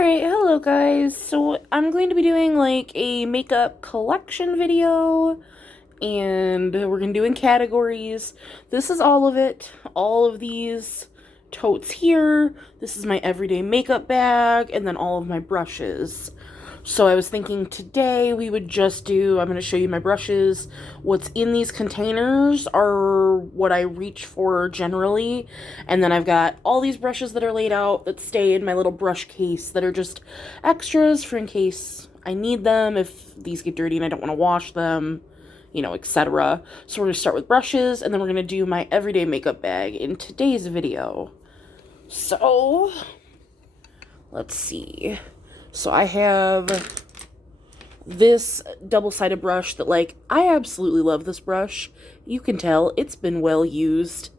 Alright, hello guys. So I'm going to be doing like a makeup collection video and we're going to do in categories. This is all of it. All of these totes here. This is my everyday makeup bag and then all of my brushes. So I was thinking today we would just do, I'm going to show you my brushes. What's in these containers are what I reach for generally. And then I've got all these brushes that are laid out that stay in my little brush case that are just extras for in case I need them, if these get dirty and I don't want to wash them, you know, etc. So we're going to start with brushes and then we're going to do my everyday makeup bag in today's video. So, let's see. So I have this double-sided brush that, like, I absolutely love this brush. You can tell it's been well used.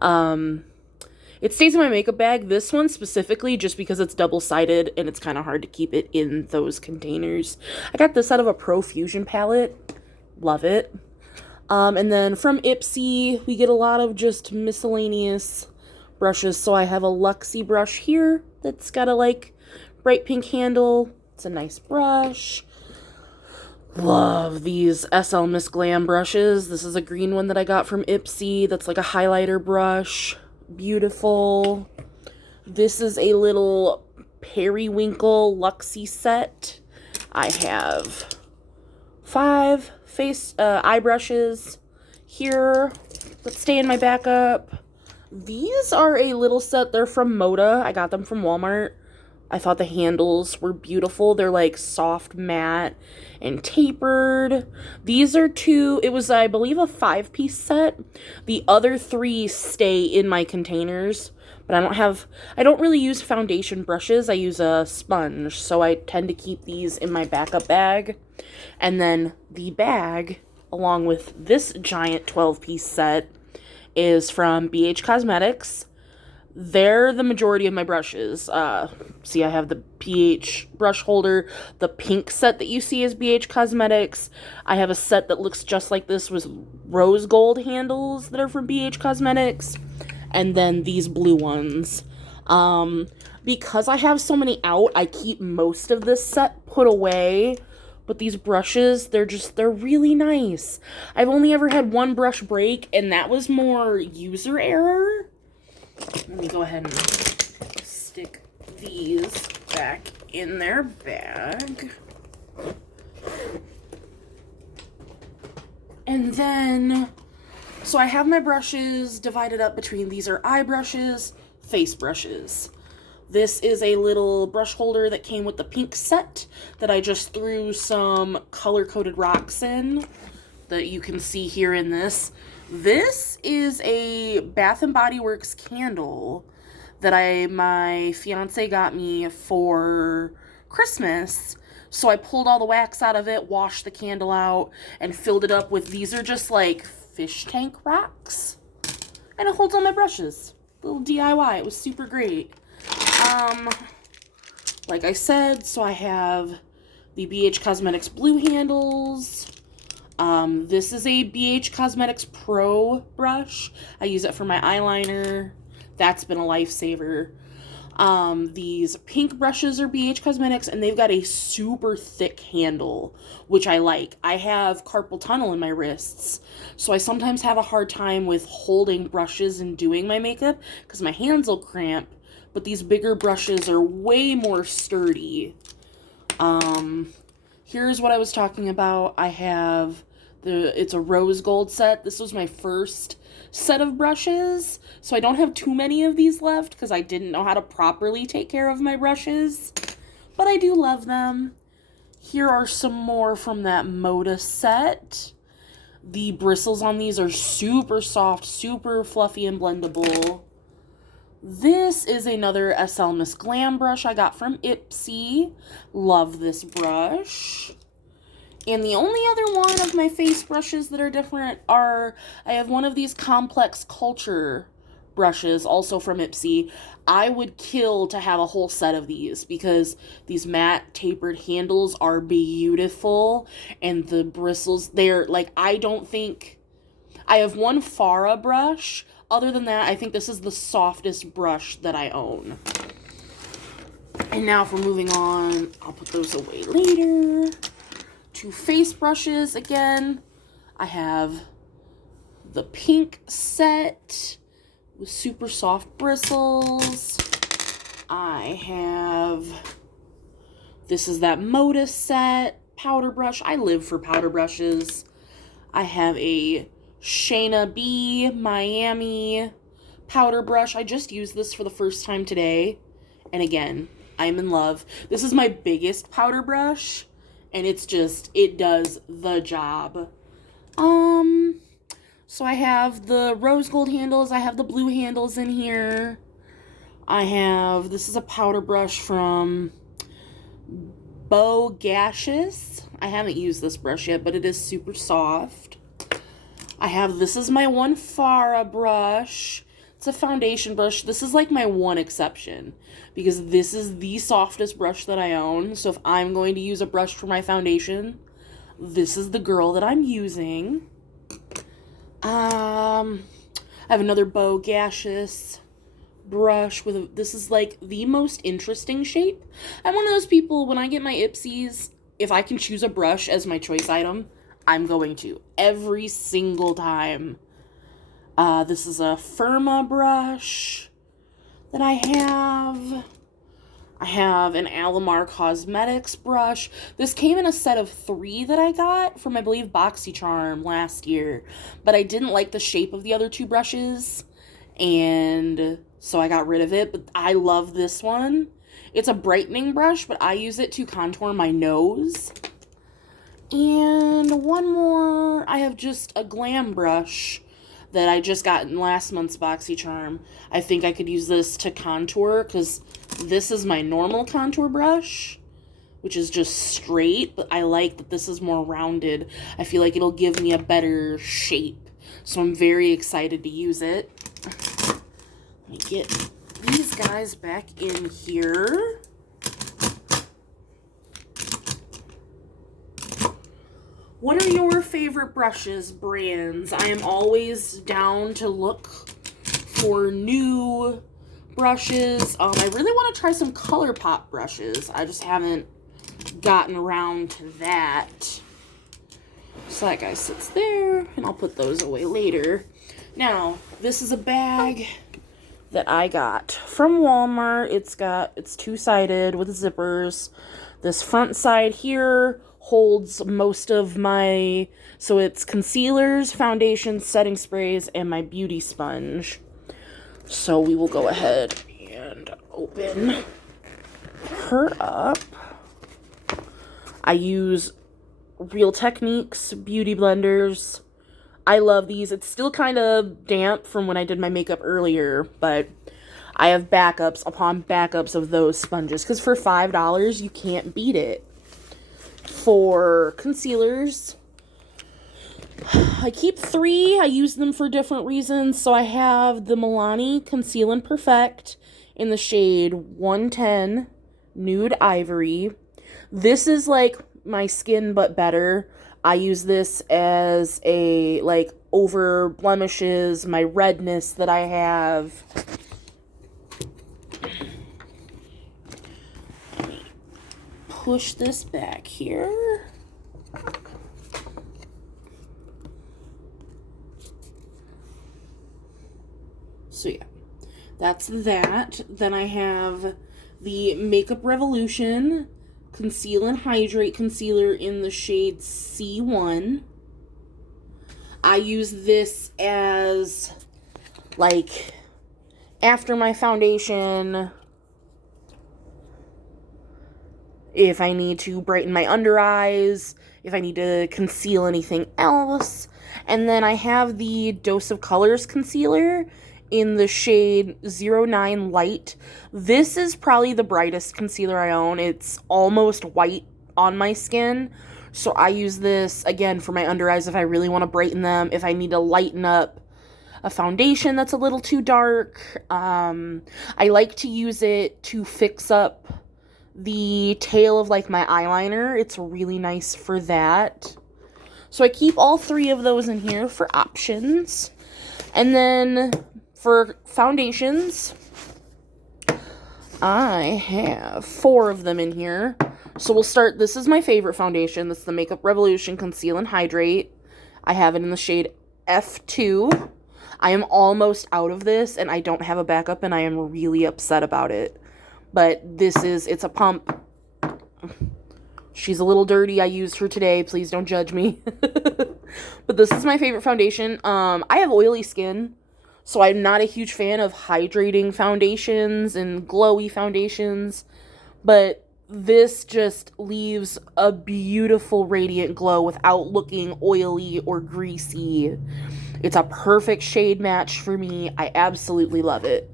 It stays in my makeup bag, this one specifically, just because it's double-sided and it's kind of hard to keep it in those containers. I got this out of a Profusion palette. Love it. And then from Ipsy, we get a lot of just miscellaneous brushes. So I have a Luxie brush here that's got a, like, bright pink handle. It's a nice brush. Love these SL Miss Glam brushes. This is a green one that I got from Ipsy. That's like a highlighter brush. Beautiful. This is a little Periwinkle Luxie set. I have 5 eye brushes here that stay in my backup. These are a little set. They're from Moda. I got them from Walmart. I thought the handles were beautiful. They're like soft matte and tapered. These are 2, it was, I believe, a 5-piece set. The other 3 stay in my containers, but I don't really use foundation brushes. I use a sponge, so I tend to keep these in my backup bag. And then the bag, along with this giant 12-piece set, is from BH Cosmetics. They're the majority of my brushes. See, I have the BH brush holder. The pink set that you see is BH Cosmetics. I have a set that looks just like this with rose gold handles that are from BH Cosmetics. And then these blue ones. Because I have so many out, I keep most of this set put away. But these brushes, they're really nice. I've only ever had one brush break, and that was more user error. Let me go ahead and stick these back in their bag. And then, so I have my brushes divided up between, these are eye brushes, face brushes. This is a little brush holder that came with the pink set that I just threw some color-coded rocks in that you can see here in this. This is a Bath & Body Works candle that my fiance got me for Christmas. So I pulled all the wax out of it, washed the candle out, and filled it up with, these are just like fish tank rocks. And it holds all my brushes. Little DIY. It was super great. Like I said, so I have the BH Cosmetics blue handles. This is a BH Cosmetics Pro brush. I use it for my eyeliner. That's been a lifesaver. These pink brushes are BH Cosmetics, and they've got a super thick handle, which I like. I have carpal tunnel in my wrists, so I sometimes have a hard time with holding brushes and doing my makeup because my hands will cramp, but these bigger brushes are way more sturdy. Here's what I was talking about. I have it's a rose gold set. This was my first set of brushes, so I don't have too many of these left because I didn't know how to properly take care of my brushes, but I do love them. Here are some more from that Moda set. The bristles on these are super soft, super fluffy and blendable. This is another SL Miss Glam brush I got from Ipsy. Love this brush. And the only other one of my face brushes that are different are, I have one of these Complex Culture brushes, also from Ipsy. I would kill to have a whole set of these because these matte tapered handles are beautiful. And the bristles, they're like, I have one Farah brush. Other than that, I think this is the softest brush that I own. And now if we're moving on, I'll put those away later. To face brushes again, I have the pink set with super soft bristles. I have, this is that Modus set powder brush. I live for powder brushes. I have a Shayna B Miami powder brush. I just used this for the first time today. And again, I'm in love. This is my biggest powder brush. And it's just, it does the job. So I have the rose gold handles. I have the blue handles in here. I have, this is a powder brush from Beau Gaseous. I haven't used this brush yet, but it is super soft. I have, this is my one Farah brush. It's a foundation brush. This is like my one exception because this is the softest brush that I own. So if I'm going to use a brush for my foundation, this is the girl that I'm using. I have another Beau Gaseous brush with this is like the most interesting shape. I'm one of those people, when I get my Ipsies, if I can choose a brush as my choice item, I'm going to every single time. This is a Firma brush that I have. I have an Alamar Cosmetics brush. This came in a set of 3 that I got from, I believe, BoxyCharm last year. But I didn't like the shape of the other 2 brushes, and so I got rid of it. But I love this one. It's a brightening brush, but I use it to contour my nose. And one more, I have just a Glam brush that I just got in last month's BoxyCharm. I think I could use this to contour because this is my normal contour brush, which is just straight, but I like that this is more rounded. I feel like it'll give me a better shape, so I'm very excited to use it. Let me get these guys back in here. What are your favorite brushes, brands? I am always down to look for new brushes. I really want to try some ColourPop brushes. I just haven't gotten around to that. So that guy sits there, and I'll put those away later. Now, this is a bag that I got from Walmart. It's two-sided with zippers. This front side here holds most of my, so it's concealers, foundations, setting sprays, and my beauty sponge. So we will go ahead and open her up. I use Real Techniques beauty blenders. I love these. It's still kind of damp from when I did my makeup earlier, but I have backups upon backups of those sponges because for $5, you can't beat it. For concealers, I keep 3. I use them for different reasons. So I have the Milani Conceal and Perfect in the shade 110 Nude Ivory. This is like my skin but better. I use this as a, like, over blemishes, my redness that I have. Let me push this back here. So yeah, that's that. Then I have the Makeup Revolution Conceal and Hydrate Concealer in the shade C1. I use this as, like, after my foundation, if I need to brighten my under eyes, if I need to conceal anything else. And then I have the Dose of Colors Concealer in the shade 09 Light. This is probably the brightest concealer I own. It's almost white on my skin. So I use this, again, for my under eyes if I really want to brighten them, if I need to lighten up a foundation that's a little too dark. I like to use it to fix up the tail of, like, my eyeliner. It's really nice for that. So I keep all 3 of those in here for options. And then for foundations, I have 4 of them in here. So we'll start, this is my favorite foundation. This is the Makeup Revolution Conceal and Hydrate. I have it in the shade F2. I am almost out of this, and I don't have a backup, and I am really upset about it. But it's a pump. She's a little dirty. I used her today. Please don't judge me. But this is my favorite foundation. I have oily skin, so I'm not a huge fan of hydrating foundations and glowy foundations. But this just leaves a beautiful radiant glow without looking oily or greasy. It's a perfect shade match for me. I absolutely love it.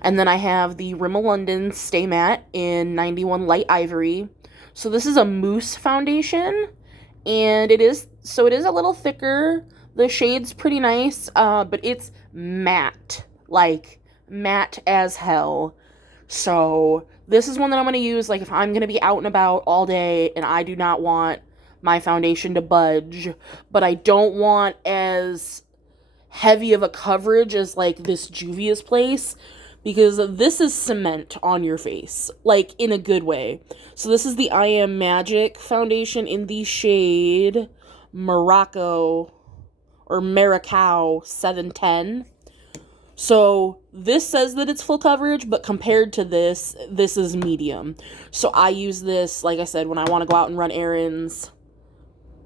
And then I have the Rimmel London Stay Matte in 91 Light Ivory. So this is a mousse foundation, and it is a little thicker. The shade's pretty nice, but it's matte, like matte as hell. So this is one that I'm going to use, like, if I'm going to be out and about all day and I do not want my foundation to budge, but I don't want as heavy of a coverage as, like, this Juvia's Place, because this is cement on your face, like, in a good way. So this is the I Am Magic foundation in the shade Morocco or Maracau 710. So this says that it's full coverage, but compared to this is medium. So I use this, like I said, when I want to go out and run errands,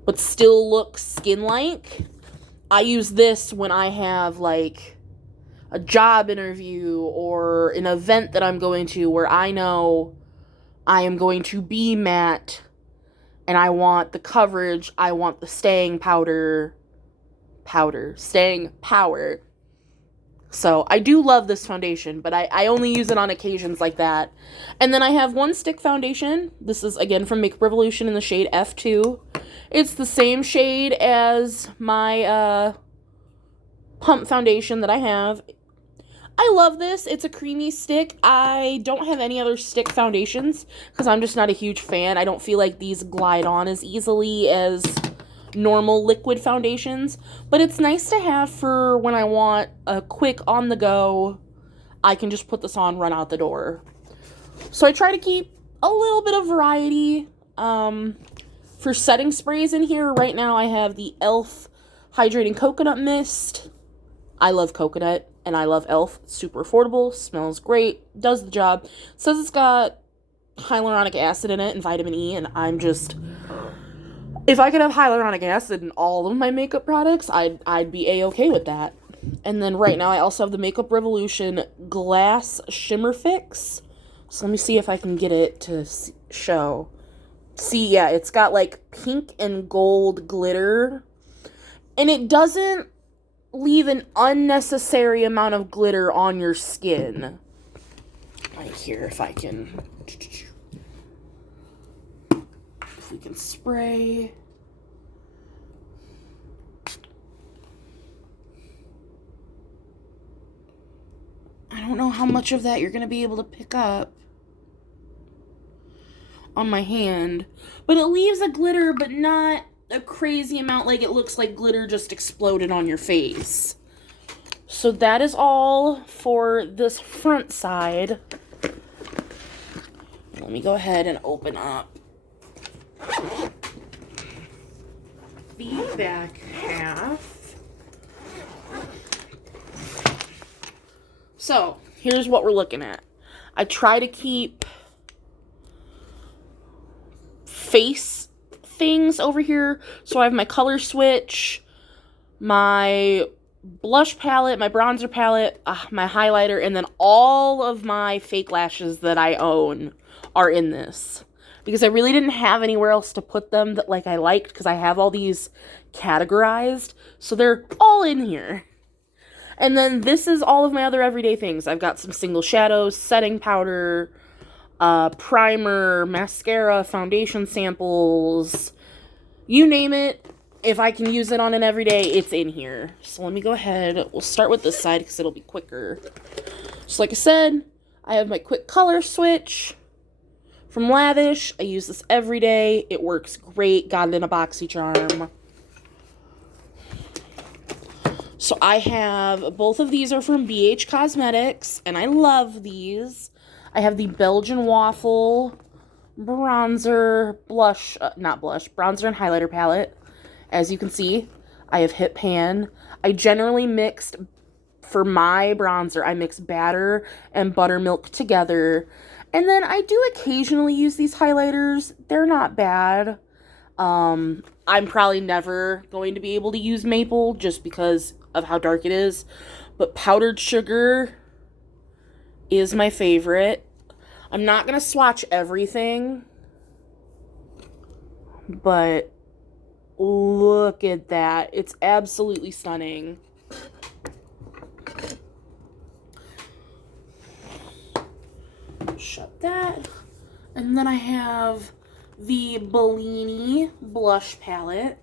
but still look skin-like. I use this when I have, like, a job interview or an event that I'm going to where I know I am going to be matte and I want the coverage, I want the staying power. So I do love this foundation, but I only use it on occasions like that. And then I have one stick foundation. This is, again, from Makeup Revolution in the shade F2. It's the same shade as my pump foundation that I have. I love this. It's a creamy stick. I don't have any other stick foundations because I'm just not a huge fan. I don't feel like these glide on as easily as normal liquid foundations, but it's nice to have for when I want a quick on the go. I can just put this on, run out the door. So I try to keep a little bit of variety. For setting sprays in here right now, I have the e.l.f. Hydrating Coconut Mist. I love coconut and I love e.l.f. It's super affordable, smells great, does the job. It says it's got hyaluronic acid in it and vitamin E, and I'm just, if I could have hyaluronic acid in all of my makeup products, I'd be a-okay with that. And then right now I also have the Makeup Revolution Glass Shimmer Fix. So let me see if I can get it to show. See, yeah, it's got like pink and gold glitter. And it doesn't leave an unnecessary amount of glitter on your skin. Right here, if we can spray. I don't know how much of that you're going to be able to pick up on my hand, but it leaves a glitter, but not a crazy amount, like it looks like glitter just exploded on your face. So that is all for this front side. Let me go ahead and open up the back half. So here's what we're looking at. I try to keep face things over here. So I have my color switch, my blush palette, my bronzer palette, my highlighter, and then all of my fake lashes that I own are in this. Because I really didn't have anywhere else to put them that like I liked, because I have all these categorized. So they're all in here. And then this is all of my other everyday things. I've got some single shadows, setting powder, primer, mascara, foundation samples, you name it. If I can use it on an everyday, it's in here. So let me go ahead. We'll start with this side because it'll be quicker. So like I said, I have my quick color switch from Lavish. I use this every day. It works great. Got it in a BoxyCharm. So I have, both of these are from BH Cosmetics, and I love these. I have the Belgian Waffle bronzer blush, not blush, bronzer and highlighter palette. As you can see, I have hit pan. I generally mixed, for my bronzer, I mix batter and buttermilk together. And then I do occasionally use these highlighters. They're not bad. I'm probably never going to be able to use maple just because of how dark it is. But powdered sugar is my favorite. I'm not going to swatch everything, but look at that. It's absolutely stunning. Shut that. And then I have the Bellini blush palette.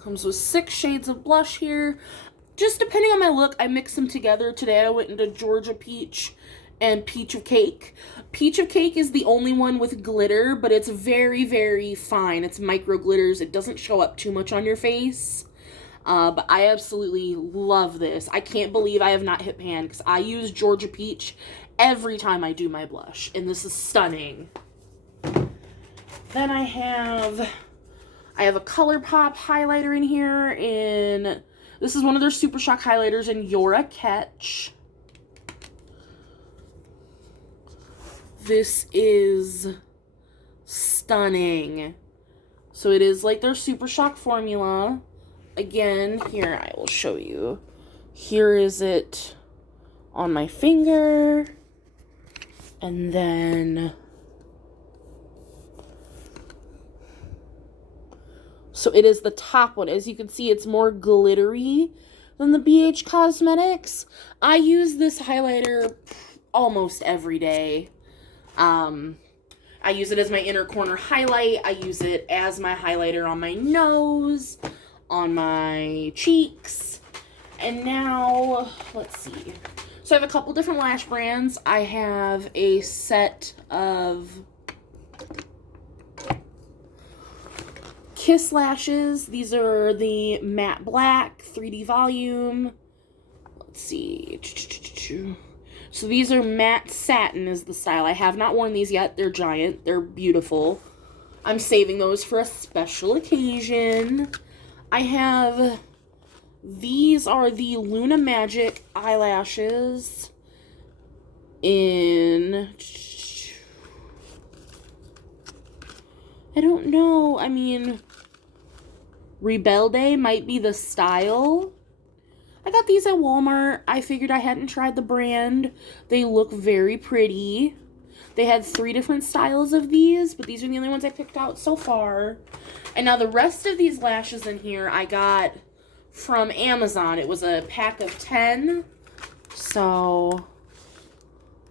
Comes with 6 shades of blush here. Just depending on my look, I mix them together. Today I went into Georgia Peach and Peach of Cake. Peach of Cake is the only one with glitter, but it's very, very fine. It's micro glitters. It doesn't show up too much on your face. But I absolutely love this. I can't believe I have not hit pan because I use Georgia Peach every time I do my blush. And this is stunning. Then I have a ColourPop highlighter in here. This is one of their Super Shock highlighters in Yora Catch. This is stunning. So it is like their Super Shock formula. Again, here, I will show you. Here is it on my finger. And then, so it is the top one. As you can see, it's more glittery than the BH Cosmetics. I use this highlighter almost every day. I use it as my inner corner highlight. I use it as my highlighter on my nose, on my cheeks. And now, let's see. So I have a couple different lash brands. I have a set of Kiss lashes. These are the matte black 3D volume. Let's see. So these are matte satin is the style. I have not worn these yet. They're giant. They're beautiful. I'm saving those for a special occasion. I have, these are the Luna Magic eyelashes in, I don't know. I mean, Rebelde might be the style. I got these at Walmart. I figured I hadn't tried the brand. They look very pretty. They had 3 different styles of these, but these are the only ones I picked out so far. And now the rest of these lashes in here I got from Amazon. It was a pack of 10. So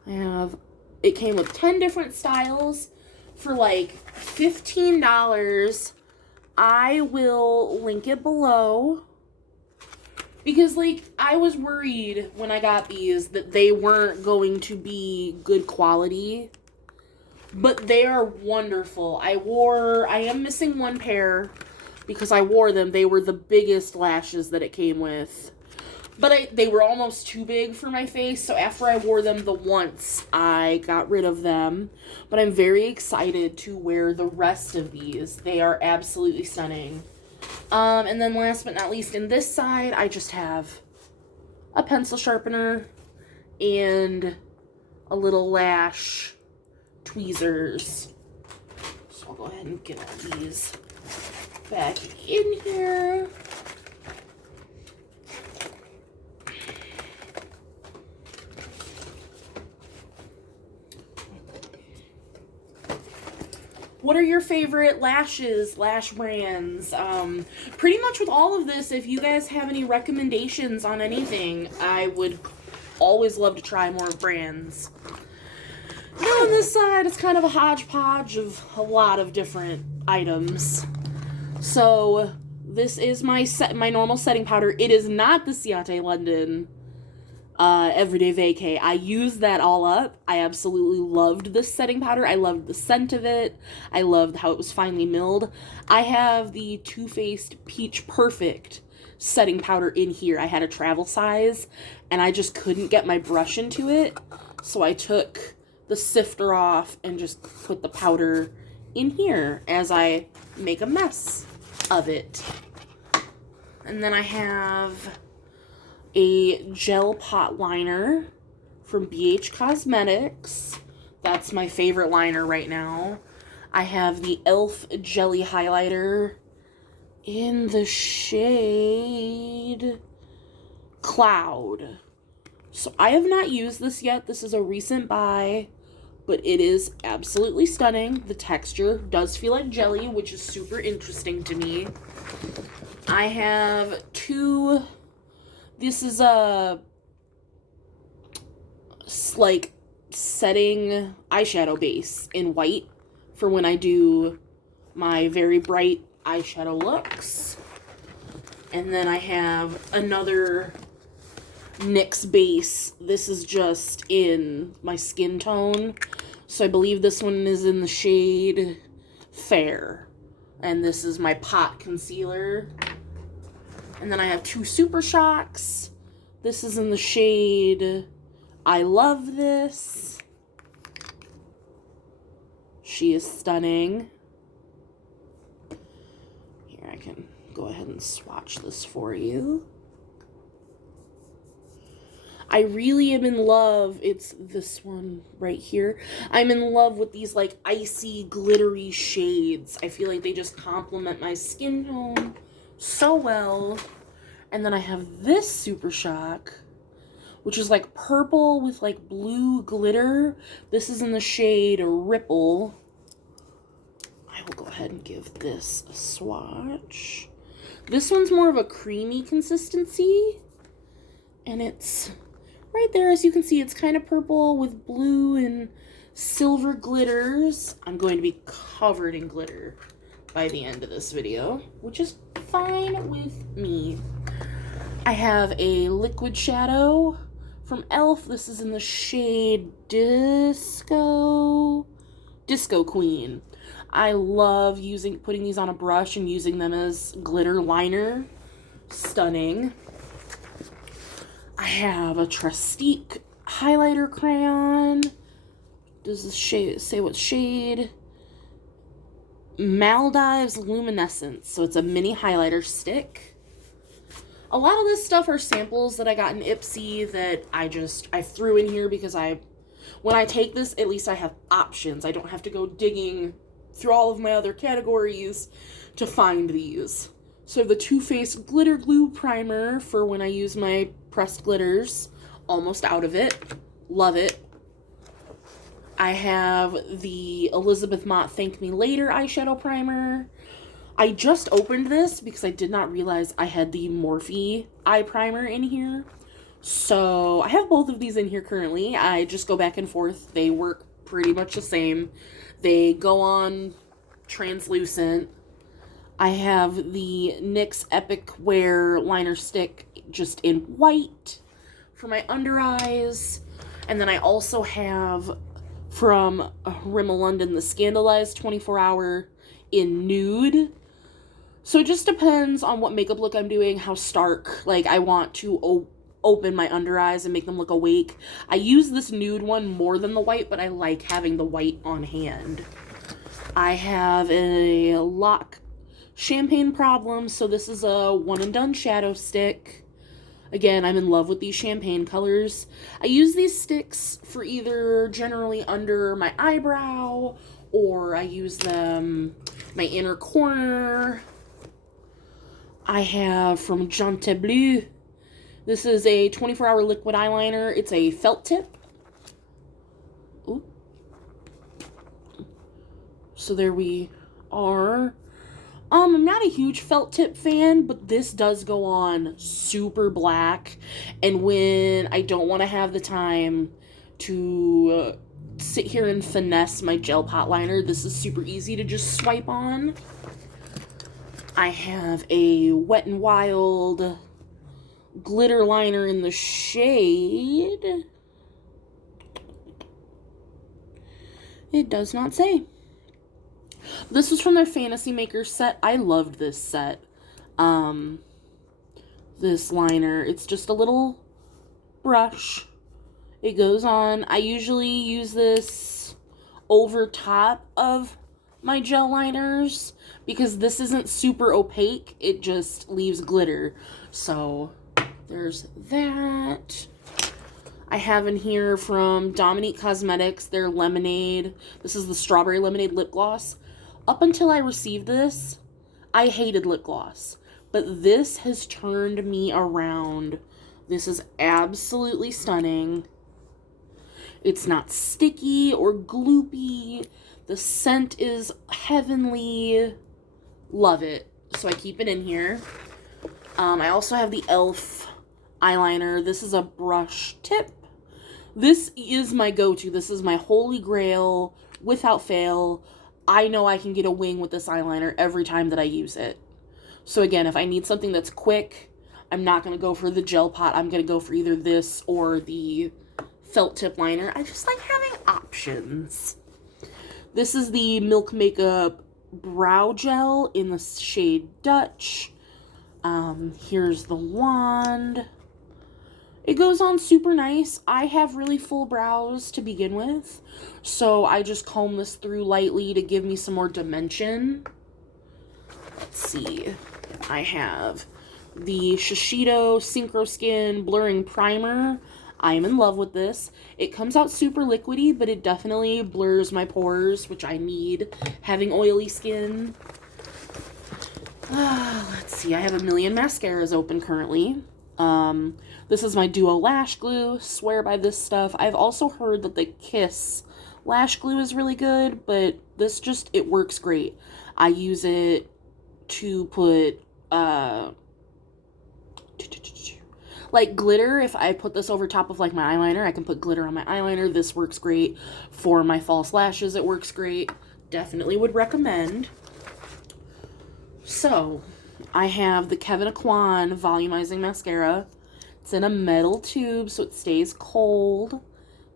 it came with 10 different styles for like $15. I will link it below. Because, like, I was worried when I got these that they weren't going to be good quality. But they are wonderful. I am missing one pair because I wore them. They were the biggest lashes that it came with. But they were almost too big for my face. So after I wore them the once, I got rid of them. But I'm very excited to wear the rest of these. They are absolutely stunning. And then last but not least, in this side, I just have a pencil sharpener and a little lash tweezers. So I'll go ahead and get all these back in here. What are your favorite lash brands? Pretty much with all of this, if you guys have any recommendations on anything, I would always love to try more brands. And on this side, it's kind of a hodgepodge of a lot of different items. So this is my normal setting powder. It is not the Ciate London Everyday Vacay. I used that all up. I absolutely loved this setting powder. I loved the scent of it. I loved how it was finely milled. I have the Too Faced Peach Perfect setting powder in here. I had a travel size and I just couldn't get my brush into it. So I took the sifter off and just put the powder in here as I make a mess of it. And then I have a gel pot liner from BH Cosmetics. That's my favorite liner right now. I have the e.l.f. Jelly Highlighter in the shade Cloud. So I have not used this yet. This is a recent buy, but it is absolutely stunning. The texture does feel like jelly, which is super interesting to me. I have two. This is a like setting eyeshadow base in white for when I do my very bright eyeshadow looks. And then I have another NYX base. This is just in my skin tone. So I believe this one is in the shade Fair. And this is my pot concealer. And then I have two Super Shocks. This is in the shade I Love This. She is stunning. Here, I can go ahead and swatch this for you. I really am in love. It's this one right here. I'm in love with these like icy, glittery shades. I feel like they just complement my skin tone so well. And then I have this Super Shock, which is like purple with like blue glitter. This is in the shade Ripple. I will go ahead and give this a swatch. This one's more of a creamy consistency. And it's right there, as you can see, it's kind of purple with blue and silver glitters. I'm going to be covered in glitter by the end of this video, which is fine with me. I have a liquid shadow from e.l.f. This is in the shade Disco Queen. I love putting these on a brush and using them as glitter liner. Stunning. I have a Trustique highlighter crayon. Does this shade say what shade? Maldives Luminescence. So it's a mini highlighter stick. A lot of this stuff are samples that I got in Ipsy that I threw in here because when I take this, at least I have options. I don't have to go digging through all of my other categories to find these. So I have the Too Faced Glitter Glue Primer for when I use my pressed glitters. Almost out of it. Love it. I have the Elizabeth Mott Thank Me Later eyeshadow primer. I just opened this because I did not realize I had the Morphe eye primer in here. So I have both of these in here currently. I just go back and forth. They work pretty much the same. They go on translucent. I have the NYX Epic Wear liner stick just in white for my under eyes. And then I also have from Rimmel London the Scandalized 24 Hour in nude. So it just depends on what makeup look I'm doing, how stark like I want to open my under eyes and make them look awake. I use this nude one more than the white, but I like having the white on hand. I have a Lock Champagne Problem, so this is a one and done shadow stick. Again, I'm in love with these champagne colors. I use these sticks for either generally under my eyebrow, or I use them my inner corner. I have from Jante Bleu. This is a 24-hour liquid eyeliner. It's a felt tip. Ooh. So there we are. I'm not a huge felt tip fan, but this does go on super black. And when I don't want to have the time to sit here and finesse my gel pot liner, this is super easy to just swipe on. I have a Wet n Wild glitter liner in the shade. It does not say. This was from their Fantasy Maker set. I loved this set. This liner. It's just a little brush. It goes on. I usually use this over top of my gel liners because this isn't super opaque. It just leaves glitter. So there's that. I have in here from Dominique Cosmetics their lemonade. This is the strawberry lemonade lip gloss. Up until I received this, I hated lip gloss, but this has turned me around. This is absolutely stunning. It's not sticky or gloopy. The scent is heavenly. Love it. So I keep it in here. I also have the e.l.f. eyeliner. This is a brush tip. This is my go-to. This is my holy grail without fail. I know I can get a wing with this eyeliner every time that I use it. So again, if I need something that's quick, I'm not going to go for the gel pot. I'm going to go for either this or the felt tip liner. I just like having options. This is the Milk Makeup Brow Gel in the shade Dutch. Here's the wand. It goes on super nice. I have really full brows to begin with, so I just comb this through lightly to give me some more dimension. Let's see. I have the Shiseido Synchro Skin Blurring Primer. I am in love with this. It comes out super liquidy, but it definitely blurs my pores, which I need, having oily skin. Let's see. I have a million mascaras open currently. This is my Duo Lash Glue. Swear by this stuff. I've also heard that the Kiss Lash Glue is really good, but this just, it works great. I use it to put, like glitter. If I put this over top of like my eyeliner, I can put glitter on my eyeliner. This works great. For my false lashes, it works great. Definitely would recommend. So, I have the Kevyn Aucoin Volumizing Mascara. It's in a metal tube, so it stays cold.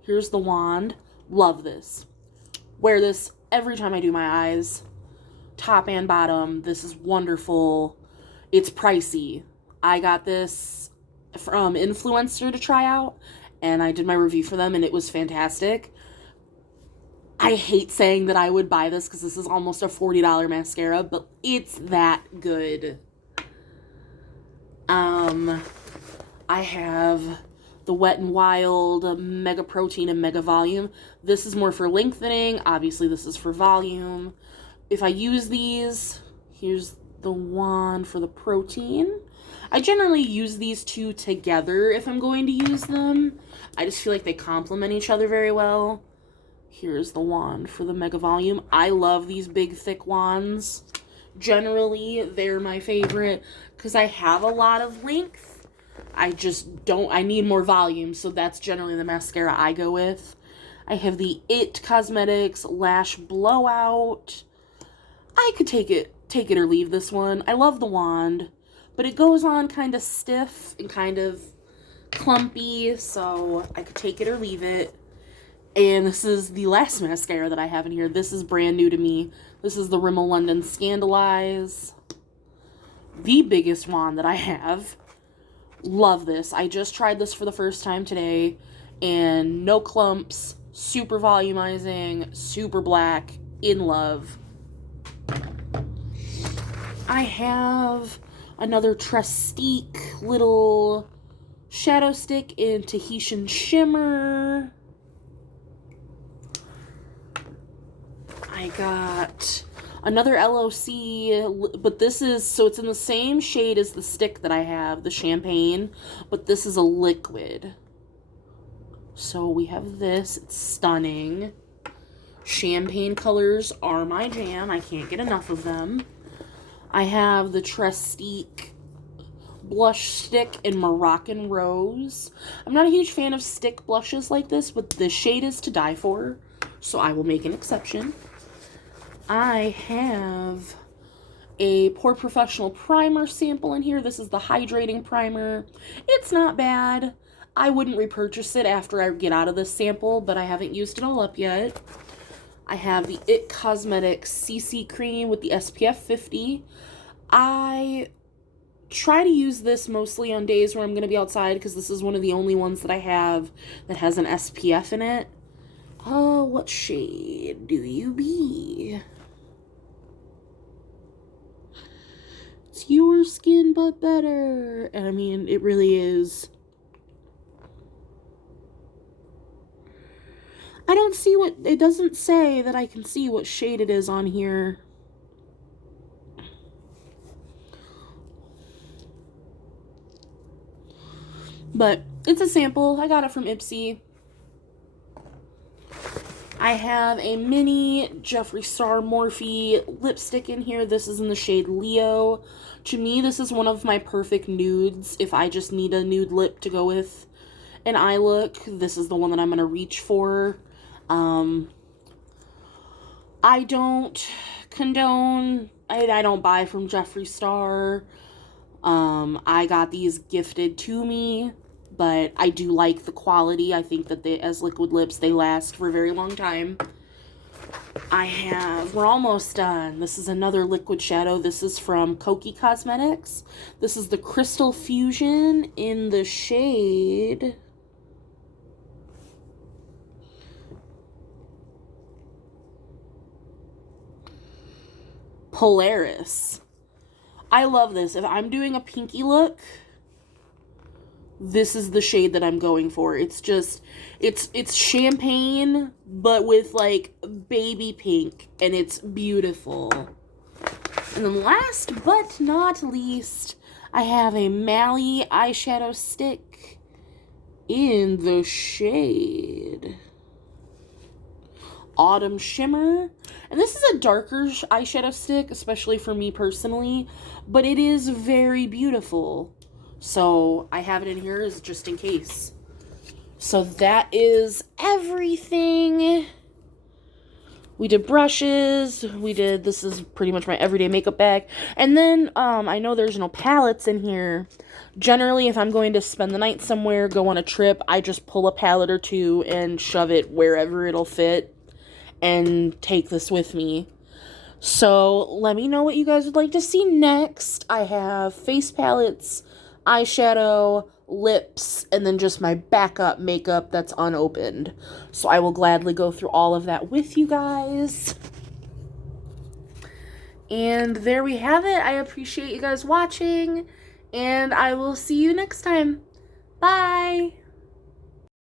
Here's the wand. Love this. Wear this every time I do my eyes. Top and bottom. This is wonderful. It's pricey. I got this from Influencer to try out, and I did my review for them, and it was fantastic. I hate saying that I would buy this because this is almost a $40 mascara, but it's that good. I have the Wet n Wild Mega Protein and Mega Volume. This is more for lengthening. Obviously, this is for volume. If I use these, here's the wand for the protein. I generally use these two together if I'm going to use them. I just feel like they complement each other very well. Here's the wand for the Mega Volume. I love these big, thick wands. Generally, they're my favorite because I have a lot of length. I need more volume, so that's generally the mascara I go with. I have the IT Cosmetics Lash Blowout. I could take it or leave this one. I love the wand, but it goes on kind of stiff and kind of clumpy, so I could take it or leave it. And this is the last mascara that I have in here. This is brand new to me. This is the Rimmel London Scandalize. The biggest wand that I have. Love this. I just tried this for the first time today. And no clumps. Super volumizing. Super black. In love. I have another Trestique little shadow stick in Tahitian Shimmer. I got another LOC, but this is, so it's in the same shade as the stick that I have, the champagne, but this is a liquid. So we have this. It's stunning. Champagne colors are my jam. I can't get enough of them. I have the Trestique blush stick in Moroccan Rose. I'm not a huge fan of stick blushes like this, but this shade is to die for, so I will make an exception. I have a Pore Professional Primer sample in here. This is the Hydrating Primer. It's not bad. I wouldn't repurchase it after I get out of this sample, but I haven't used it all up yet. I have the IT Cosmetics CC Cream with the SPF 50. I try to use this mostly on days where I'm going to be outside because this is one of the only ones that I have that has an SPF in it. Oh, what shade do you be? It's your skin, but better. And I mean, it really is. I don't see what, it doesn't say that I can see what shade it is on here. But it's a sample. I got it from Ipsy. I have a mini Jeffree Star Morphe lipstick in here. This is in the shade Leo. To me, this is one of my perfect nudes. If I just need a nude lip to go with an eye look, this is the one that I'm going to reach for. I don't condone, I don't buy from Jeffree Star. I got these gifted to me, but I do like the quality. I think that they, as liquid lips, they last for a very long time. We're almost done. This is another liquid shadow. This is from Koki Cosmetics. This is the Crystal Fusion in the shade Polaris. I love this. If I'm doing a pinky look, this is the shade that I'm going for. It's just, it's champagne, but with like baby pink, and it's beautiful. And then last but not least, I have a Mally eyeshadow stick in the shade Autumn Shimmer. And this is a darker eyeshadow stick, especially for me personally, but it is very beautiful. So I have it in here as just in case. So that is everything. We did brushes. This is pretty much my everyday makeup bag. And then I know there's no palettes in here. Generally, if I'm going to spend the night somewhere, go on a trip, I just pull a palette or two and shove it wherever it'll fit and take this with me. So let me know what you guys would like to see next. I have face palettes, eyeshadow, lips, and then just my backup makeup that's unopened. So I will gladly go through all of that with you guys. And there we have it. I appreciate you guys watching, and I will see you next time. Bye!